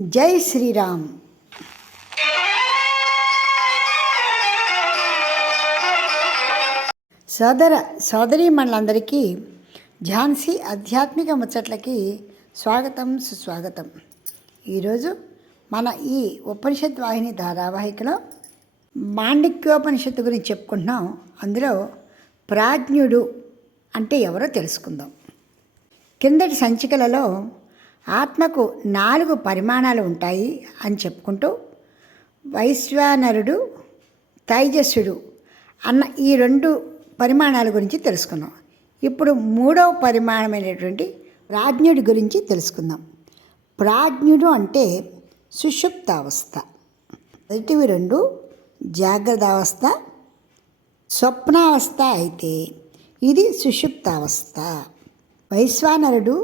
జై శ్రీరామ్. సోదరీమణులందరికీ ఝాన్సీ ఆధ్యాత్మిక ముచ్చట్లకి స్వాగతం, సుస్వాగతం. ఈరోజు మన ఈ ఉపనిషత్ వాహిని ధారావాహికలో మాండిక్యోపనిషత్తు గురించి చెప్పుకుంటున్నాం. అందులో ప్రాజ్ఞుడు అంటే ఎవరో తెలుసుకుందాం. కిందటి సంచికలలో ఆత్మకు 4 పరిమాణాలు ఉంటాయి అని చెప్పుకుంటూ వైశ్వానరుడు, తైజస్సుడు అన్న ఈ 2 పరిమాణాల గురించి తెలుసుకున్నాం. ఇప్పుడు 3వ పరిమాణమైనటువంటి ప్రాజ్ఞుడి గురించి తెలుసుకుందాం. ప్రాజ్ఞుడు అంటే సుషుప్తావస్థ. మొదటివి 2 జాగ్రత్తావస్థ, స్వప్నావస్థ అయితే ఇది సుషుప్తావస్థ. వైశ్వానరుడు,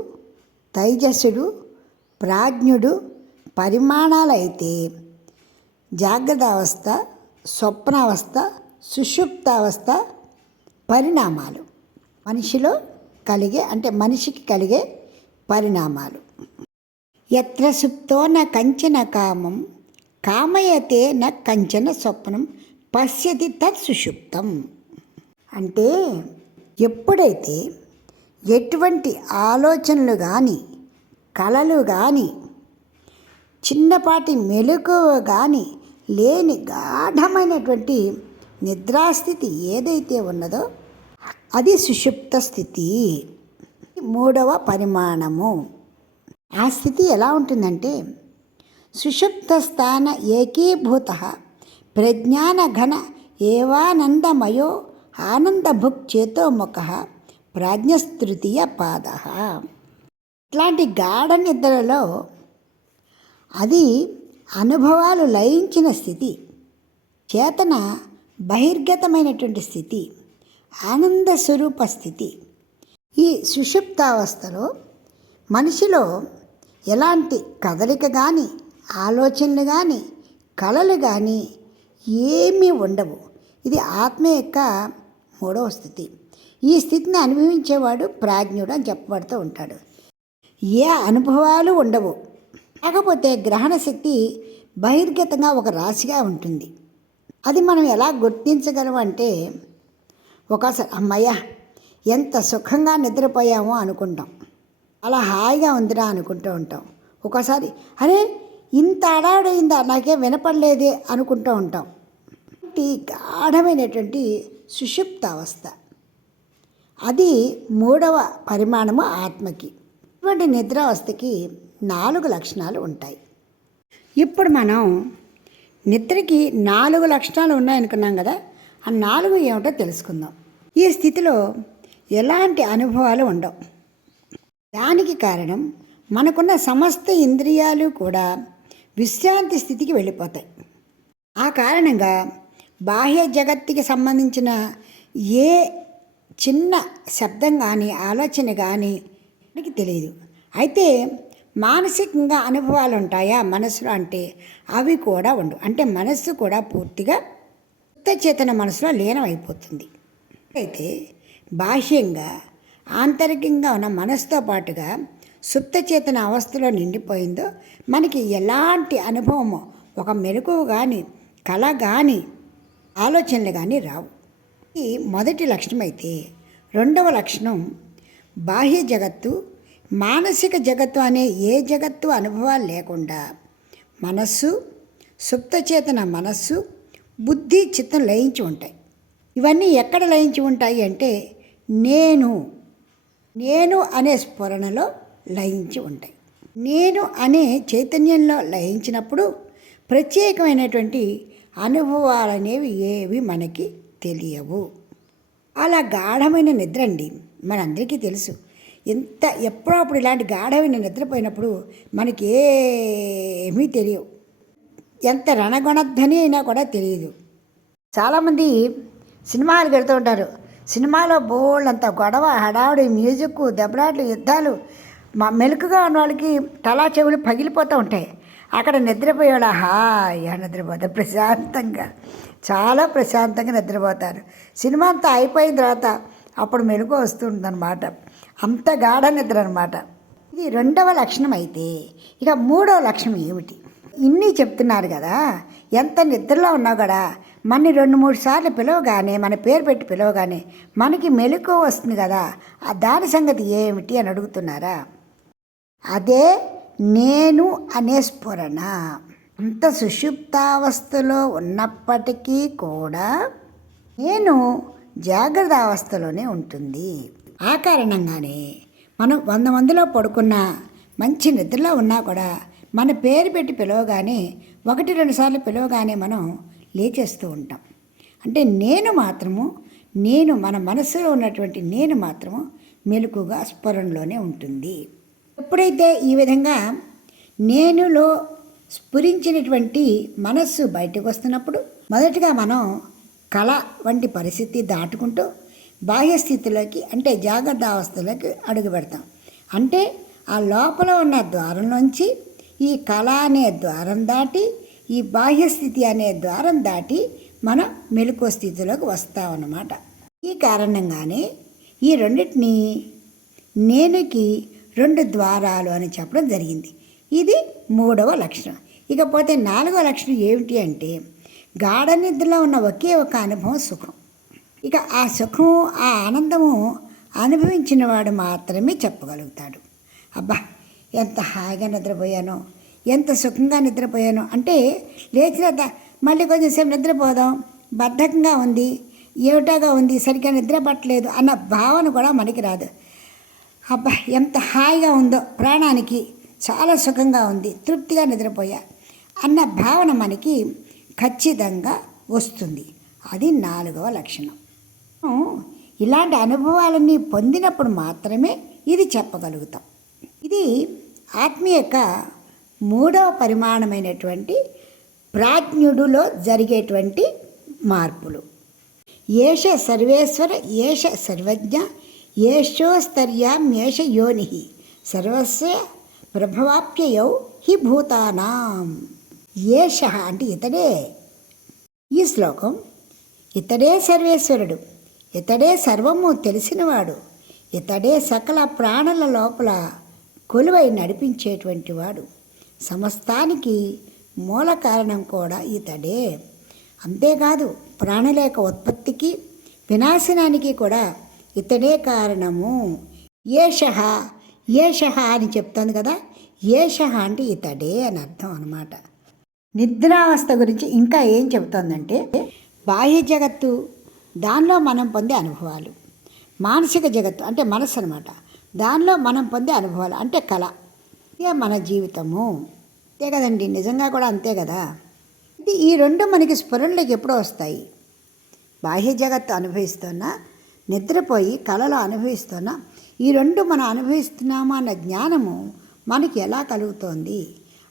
తైజస్సుడు, ప్రాజ్ఞుడు పరిమాణాలైతే జాగ్రత్తావస్థ, స్వప్నావస్థ, సుషుప్తావస్థ పరిణామాలు. మనిషికి కలిగే పరిణామాలు. యత్ర సుప్తో న కంచన కామం కామయతే న కంచన స్వప్నం పశ్యతి తత్ సుషుప్తం. అంటే ఎప్పుడైతే ఎటువంటి ఆలోచనలు కానీ, కలలు కానీ, చిన్నపాటి మెలకువ కానీ లేని గాఢమైనటువంటి నిద్రాస్థితి ఏదైతే ఉన్నదో అది సుషుప్త స్థితి, 3వ పరిమాణము. ఆ స్థితి ఎలా ఉంటుందంటే సుషుప్త స్థాన ఏకీభూత ప్రజ్ఞానఘన ఏవానందమయో ఆనందభుక్ చేతోముఖ ప్రాజ్ఞస్తృతీయ పాద. ఇట్లాంటి గాఢ నిద్రలో అది అనుభవాలు లయించిన స్థితి, చేతన బహిర్గతమైనటువంటి స్థితి, ఆనంద స్వరూప స్థితి. ఈ సుషుప్తావస్థలో మనిషిలో ఎలాంటి కదలిక కానీ, ఆలోచనలు కానీ, కలలు కానీ ఏమీ ఉండవు. ఇది ఆత్మ యొక్క 3వ స్థితి. ఈ స్థితిని అనుభవించేవాడు ప్రాజ్ఞుడు అని చెప్పబడుతూ ఉంటాడు. ఏ అనుభవాలు ఉండవు. కాకపోతే గ్రహణ శక్తి బహిర్గతంగా ఒక రాశిగా ఉంటుంది. అది మనం ఎలా గుర్తించగలం అంటే ఒకసారి అమ్మయ్య ఎంత సుఖంగా నిద్రపోయామో అనుకుంటాం, అలా హాయిగా ఉందిరా అనుకుంటూ ఉంటాం. ఒకసారి అరే ఇంత అడావుడైందా, నాకేం వినపడలేదే అనుకుంటూ ఉంటాం. గాఢమైనటువంటి సుషుప్తావస్థ అది 3వ పరిమాణము ఆత్మకి. ఇటువంటి నిద్రావస్థకి 4 లక్షణాలు ఉంటాయి. ఇప్పుడు మనం నిద్రకి 4 లక్షణాలు ఉన్నాయనుకున్నాం కదా, ఆ 4 ఏమిటో తెలుసుకుందాం. ఈ స్థితిలో ఎలాంటి అనుభవాలు ఉండవు. దానికి కారణం మనకున్న సమస్త ఇంద్రియాలు కూడా విశ్రాంతి స్థితికి వెళ్ళిపోతాయి. ఆ కారణంగా బాహ్య జగత్తుకి సంబంధించిన ఏ చిన్న శబ్దం కానీ, ఆలోచన కానీ మనకి తెలియదు. అయితే మానసికంగా అనుభవాలు ఉంటాయా మనసులో అంటే అవి కూడా ఉండవు. అంటే మనస్సు కూడా పూర్తిగా చేతన మనసులో లీనమైపోతుంది. అయితే బాహ్యంగా, ఆంతరికంగా ఉన్న మనసుతో పాటుగా సుప్తచేతన అవస్థలో నిండిపోయిందో మనకి ఎలాంటి అనుభవమో, ఒక మెలకువ కానీ, కళ కానీ, ఆలోచనలు కానీ రావు. ఇది మొదటి లక్షణం. అయితే 2వ లక్షణం బాహ్య జగత్తు, మానసిక జగత్తు అనే ఏ జగత్తు అనుభవాలు లేకుండా మనస్సు, సుప్తచేతన మనస్సు, బుద్ధి, చిత్తం లయించి ఉంటాయి. ఇవన్నీ ఎక్కడ లయించి ఉంటాయి అంటే నేను అనే స్ఫురణలో లయించి ఉంటాయి. నేను అనే చైతన్యంలో లయించినప్పుడు ప్రత్యేకమైనటువంటి అనుభవాలనేవి ఏవి మనకి తెలియవు. అలా గాఢమైన నిద్ర అండి, మనందరికీ తెలుసు. ఎప్పుడప్పుడు ఇలాంటి గాఢమైన నిద్రపోయినప్పుడు మనకి ఏమీ తెలియవు. ఎంత రణగొణధ్వని అయినా కూడా తెలియదు. చాలామంది సినిమాలు పెడుతూ ఉంటారు. సినిమాలో బోళ్ళంత గొడవ, హడావుడి, మ్యూజిక్, దెబ్బలాట్లు, యుద్ధాలు. మెలకుగా ఉన్న వాళ్ళకి తలా చెవులు పగిలిపోతూ ఉంటాయి. అక్కడ నిద్రపోయేవాళ్ళు హాయిగా నిద్రపోతారు, ప్రశాంతంగా, చాలా ప్రశాంతంగా నిద్రపోతారు. సినిమా అంతా అయిపోయిన తర్వాత అప్పుడు మెలకు వస్తుందన్నమాట. అంత గాఢ నిద్ర అనమాట. ఇది రెండవ లక్షణం అయితే ఇక మూడవ లక్షణం ఏమిటి? ఇన్ని చెప్తున్నారు కదా, ఎంత నిద్రలో ఉన్నావు కదా, మనని 2-3 సార్లు పిలవగానే, మన పేరు పెట్టి పిలవగానే మనకి మెలకువ వస్తుంది కదా, దాని సంగతి ఏమిటి అని అడుగుతున్నారా? అదే నేను అనే స్ఫురణ. అంత సుషుప్తావస్థలో ఉన్నప్పటికీ కూడా నేను జాగ్రత్త అవస్థలోనే ఉంటుంది. ఆ కారణంగానే మనం 100 మందిలో పడుకున్నా, మంచి నిద్రలో ఉన్నా కూడా మన పేరు పెట్టి పిలవగానే 1-2 సార్లు పిలవగానే మనం లేచేస్తూ ఉంటాం. అంటే నేను మన మనసులో ఉన్నటువంటి నేను మాత్రము మెలకుగా స్ఫురణలోనే ఉంటుంది. ఎప్పుడైతే ఈ విధంగా నేనులో స్ఫురించినటువంటి మనస్సు బయటకు వస్తున్నప్పుడు మొదటిగా మనం కళ వంటి పరిస్థితి దాటుకుంటూ బాహ్య స్థితిలోకి, అంటే జాగ్రత్త అవస్థలోకి అడుగు పెడతాం. అంటే ఆ లోపల ఉన్న ద్వారంలోంచి ఈ కళ అనే ద్వారం దాటి, ఈ బాహ్యస్థితి అనే ద్వారం దాటి మనం మెలకువ స్థితిలోకి వస్తామన్నమాట. ఈ కారణంగానే ఈ రెండింటినీ నేనుకి 2 ద్వారాలు అని చెప్పడం జరిగింది. ఇది 3వ లక్షణం. ఇకపోతే 4వ లక్షణం ఏమిటి అంటే, గాఢ నిద్రలో ఉన్న ఒకే ఒక అనుభవం సుఖం. ఇక ఆ సుఖం, ఆ ఆనందము అనుభవించిన వాడు మాత్రమే చెప్పగలుగుతాడు. అబ్బా ఎంత హాయిగా నిద్రపోయానో, ఎంత సుఖంగా నిద్రపోయానో. అంటే లేచిన మళ్ళీ కొంచెంసేపు నిద్రపోదాం, బద్ధకంగా ఉంది, ఏమిటాగా ఉంది, సరిగ్గా నిద్ర పట్టలేదు అన్న భావన కూడా మనకి రాదు. అబ్బా ఎంత హాయిగా ఉందో, ప్రాణానికి చాలా సుఖంగా ఉంది, తృప్తిగా నిద్రపోయా అన్న భావన మనకి ఖచ్చితంగా వస్తుంది. అది 4వ లక్షణం. ఇలాంటి అనుభవాలన్నీ పొందినప్పుడు మాత్రమే ఇది చెప్పగలుగుతాం. ఇది ఆత్మ యొక్క 3వ పరిమాణమైనటువంటి ప్రాజ్ఞుడిలో జరిగేటువంటి మార్పులు. ఏష సర్వేశ్వర, ఏష సర్వజ్ఞ, ఏషోస్తర్యామ్యేష యోని, సర్వస్య ప్రభవాప్యయౌ హి భూతానాం. ఏష అంటే ఇతడే. ఈ శ్లోకం ఇతడే సర్వేశ్వరుడు, ఇతడే సర్వము తెలిసినవాడు, ఇతడే సకల ప్రాణుల లోపల కొలువై నడిపించేటువంటి వాడు, సమస్తానికి మూల కారణం కూడా ఇతడే. అంతేకాదు ప్రాణుల యొక్క ఉత్పత్తికి వినాశనానికి కూడా ఇతడే కారణము. ఏషః ఏషః అని చెప్తుంది కదా, ఏషః అంటే ఇతడే అని అర్థం అన్నమాట. నిద్రావస్థ గురించి ఇంకా ఏం చెబుతోందంటే, బాహ్య జగత్తు, దానిలో మనం పొందే అనుభవాలు, మానసిక జగత్తు అంటే మనసు అనమాట, దానిలో మనం పొందే అనుభవాలు అంటే కళ, ఇదే మన జీవితము. అంతే కదండి, నిజంగా కూడా అంతే కదా. ఇది ఈ 2 మనకి స్ఫురణలోకి ఎప్పుడో వస్తాయి. బాహ్య జగత్తు అనుభవిస్తున్నా, నిద్రపోయి కళలో అనుభవిస్తున్నా, ఈ 2 మనం అనుభవిస్తున్నామా అన్న జ్ఞానము మనకి ఎలా కలుగుతోంది?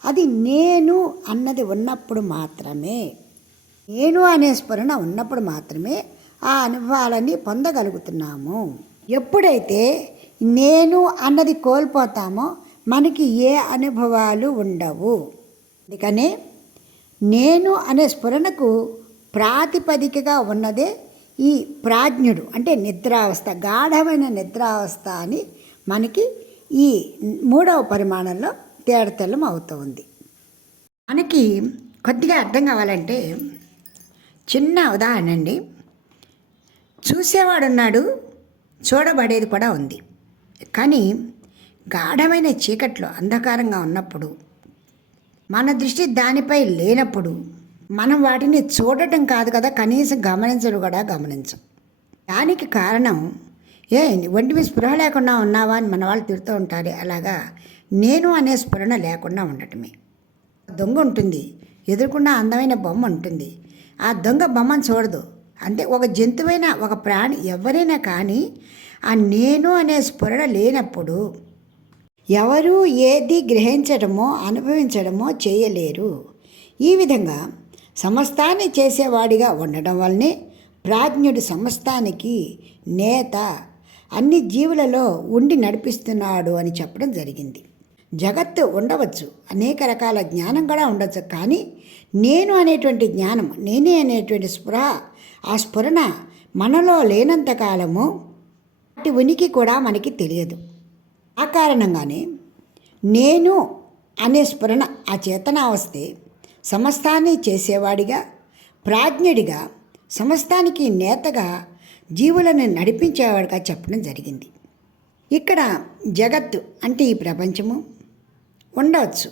అది నేను అన్నది ఉన్నప్పుడు మాత్రమే, నేను అనే స్ఫురణ ఉన్నప్పుడు మాత్రమే ఆ అనుభవాలన్నీ పొందగలుగుతున్నాము. ఎప్పుడైతే నేను అన్నది కోల్పోతామో మనకి ఏ అనుభవాలు ఉండవు. అందుకనే నేను అనే స్ఫురణకు ప్రాతిపదికగా ఉన్నదే ఈ ప్రాజ్ఞుడు, అంటే నిద్రావస్థ, గాఢమైన నిద్రావస్థ అని మనకి ఈ 3వ పరిమాణంలో తేడతెల్లం అవుతుంది. మనకి కొద్దిగా అర్థం కావాలంటే చిన్న ఉదాహరణ అండి. చూసేవాడున్నాడు, చూడబడేది కూడా ఉంది. కానీ గాఢమైన చీకట్లో అంధకారంగా ఉన్నప్పుడు, మన దృష్టి దానిపై లేనప్పుడు మనం వాటిని చూడటం కాదు కదా, కనీసం గమనించడు కూడా గమనించం. దానికి కారణం ఒంటి మీద స్పృహ లేకుండా ఉన్నావా అని మన వాళ్ళు తిడుతూ ఉంటారు. అలాగా నేను అనే స్ఫురణ లేకుండా ఉండటమే. దొంగ ఉంటుంది, ఎదురుకుండా అందమైన బొమ్మ ఉంటుంది, ఆ దొంగ బొమ్మను చూడదు. అంటే ఒక జంతువైనా, ఒక ప్రాణి, ఎవరైనా కానీ ఆ నేను అనే స్ఫురణ లేనప్పుడు ఎవరూ ఏది గ్రహించడమో అనుభవించడమో చేయలేరు. ఈ విధంగా సమస్తాన్ని చేసేవాడిగా ఉండడం వల్లనే ప్రాజ్ఞుడు సమస్తానికి నేత, అన్ని జీవులలో ఉండి నడిపిస్తున్నాడు అని చెప్పడం జరిగింది. జగత్తు ఉండవచ్చు, అనేక రకాల జ్ఞానం కూడా ఉండవచ్చు, కానీ నేను అనేటువంటి జ్ఞానం, నేనే అనేటువంటి స్పృహ, ఆ స్ఫురణ మనలో లేనంతకాలము వాటి ఉనికి కూడా మనకి తెలియదు. ఆ కారణంగానే నేను అనే స్ఫురణ ఆ చేతనావస్థే సమస్తాన్ని చేసేవాడిగా, ప్రాజ్ఞుడిగా, సమస్తానికి నేతగా, జీవులను నడిపించేవాడిగా చెప్పడం జరిగింది. ఇక్కడ జగత్తు అంటే ఈ ప్రపంచము ఉండవచ్చు,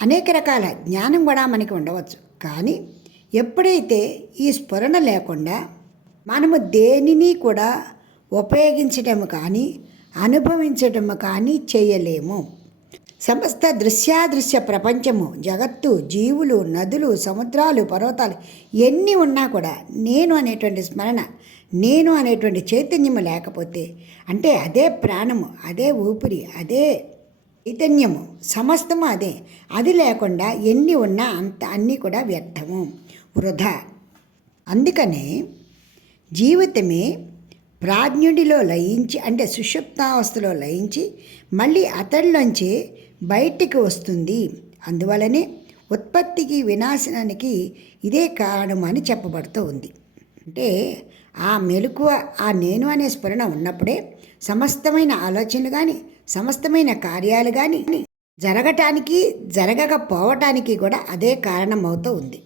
అనేక రకాల జ్ఞానం కూడా మనకి ఉండవచ్చు. కానీ ఎప్పుడైతే ఈ స్ఫురణ లేకుండా మనము దేనిని కూడా ఉపయోగించటం కానీ అనుభవించటం కానీ చేయలేము. సమస్త దృశ్యాదృశ్య ప్రపంచము, జగత్తు, జీవులు, నదులు, సముద్రాలు, పర్వతాలు ఎన్ని ఉన్నా కూడా నేను అనేటువంటి స్మరణ, నేను అనేటువంటి చైతన్యము లేకపోతే, అంటే అదే ప్రాణము, అదే ఊపిరి, అదే చైతన్యము, సమస్తము అదే, అది లేకుండా ఎన్ని ఉన్నా అంత అన్నీ కూడా వ్యర్థము, వృధా. అందుకనే జీవితమే ప్రాజ్ఞుడిలో లయించి, అంటే సుషుప్తావస్థలో లయించి మళ్ళీ అతడిలోంచి బయటికి వస్తుంది. అందువలనే ఉత్పత్తికి వినాశనానికి ఇదే కారణం అని చెప్పబడుతూ ఉంది. అంటే ఆ మెలకువ, ఆ నేను అనే స్ఫురణ ఉన్నప్పుడే సమస్తమైన ఆలోచనలు కానీ, సమస్తమైన కార్యాలు కానీ జరగటానికి, జరగకపోవటానికి కూడా అదే కారణమవుతూ ఉంది.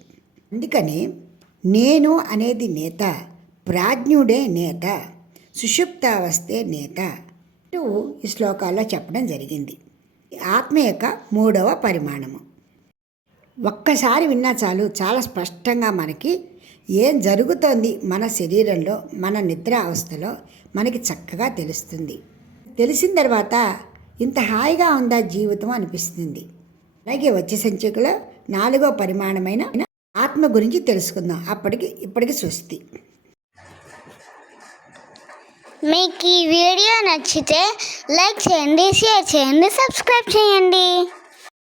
అందుకని నేను అనేది నేత, ప్రాజ్ఞుడే నేత, సుషుప్తావస్థే నేత అంటూ ఈ శ్లోకాల్లో చెప్పడం జరిగింది. ఆత్మ యొక్క 3వ పరిమాణము. ఒక్కసారి విన్నా చాలు, చాలా స్పష్టంగా మనకి ఏం జరుగుతోంది మన శరీరంలో, మన నిద్ర అవస్థలో మనకి చక్కగా తెలుస్తుంది. తెలిసిన తర్వాత ఇంత హాయిగా ఉందా జీవితం అనిపిస్తుంది. అలాగే వచ్చే సంచికలో 4వ పరిమాణమైన ఆత్మ గురించి తెలుసుకుందాం. ఇప్పటికి స్వస్తి. మీకు ఈ వీడియో నచ్చితే లైక్ చేయండి, షేర్ చేయండి, సబ్స్క్రైబ్ చేయండి.